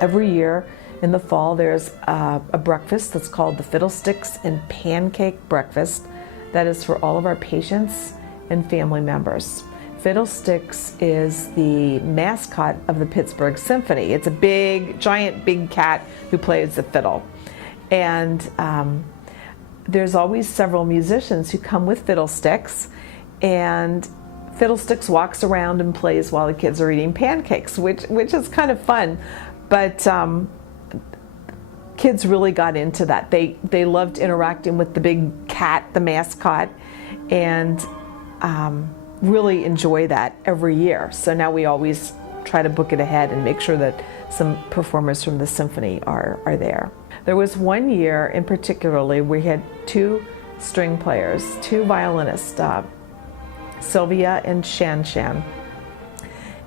Every year in the fall there's a breakfast that's called the Fiddlesticks and Pancake breakfast that is for all of our patients and family members. Fiddlesticks is the mascot of the Pittsburgh Symphony. It's a big, giant, big cat who plays the fiddle. And there's always several musicians who come with Fiddlesticks, and Fiddlesticks walks around and plays while the kids are eating pancakes, which is kind of fun. But kids really got into that. They loved interacting with the big cat, the mascot, and really enjoy that every year. So now we always try to book it ahead and make sure that some performers from the symphony are there. There was one year in particularly we had two string players, two violinists, Sylvia and Shan,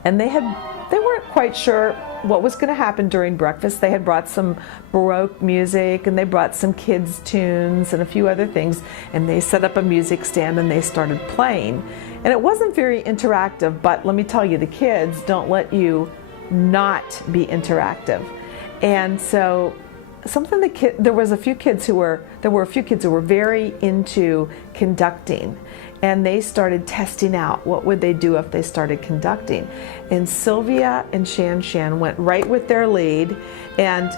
and they weren't quite sure what was going to happen during breakfast. They had brought some Baroque music and they brought some kids' tunes and a few other things, and they set up a music stand and they started playing. And it wasn't very interactive, but let me tell you, the kids don't let you not be interactive. And so there were a few kids who were very into conducting, and they started testing out what would they do if they started conducting. And Sylvia and Shan went right with their lead, and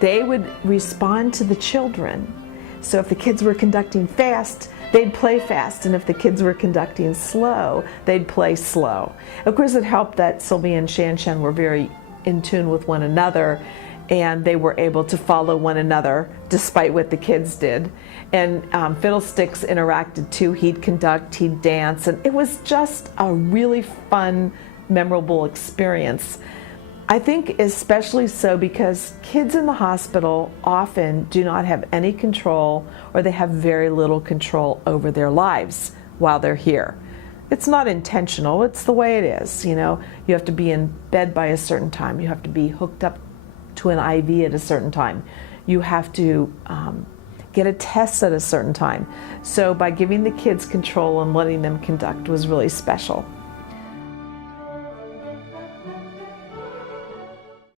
they would respond to the children. So if the kids were conducting fast, they'd play fast, and if the kids were conducting slow, they'd play slow. Of course, it helped that Sylvia and Shan were very in tune with one another, and they were able to follow one another despite what the kids did. And Fiddlesticks interacted too. He'd conduct, he'd dance, and it was just a really fun, memorable experience. I think especially so because kids in the hospital often do not have any control, or they have very little control over their lives while they're here. It's not intentional, it's the way it is. You know, you have to be in bed by a certain time, you have to be hooked up to an IV at a certain time, you have to get a test at a certain time. So by giving the kids control and letting them conduct was really special.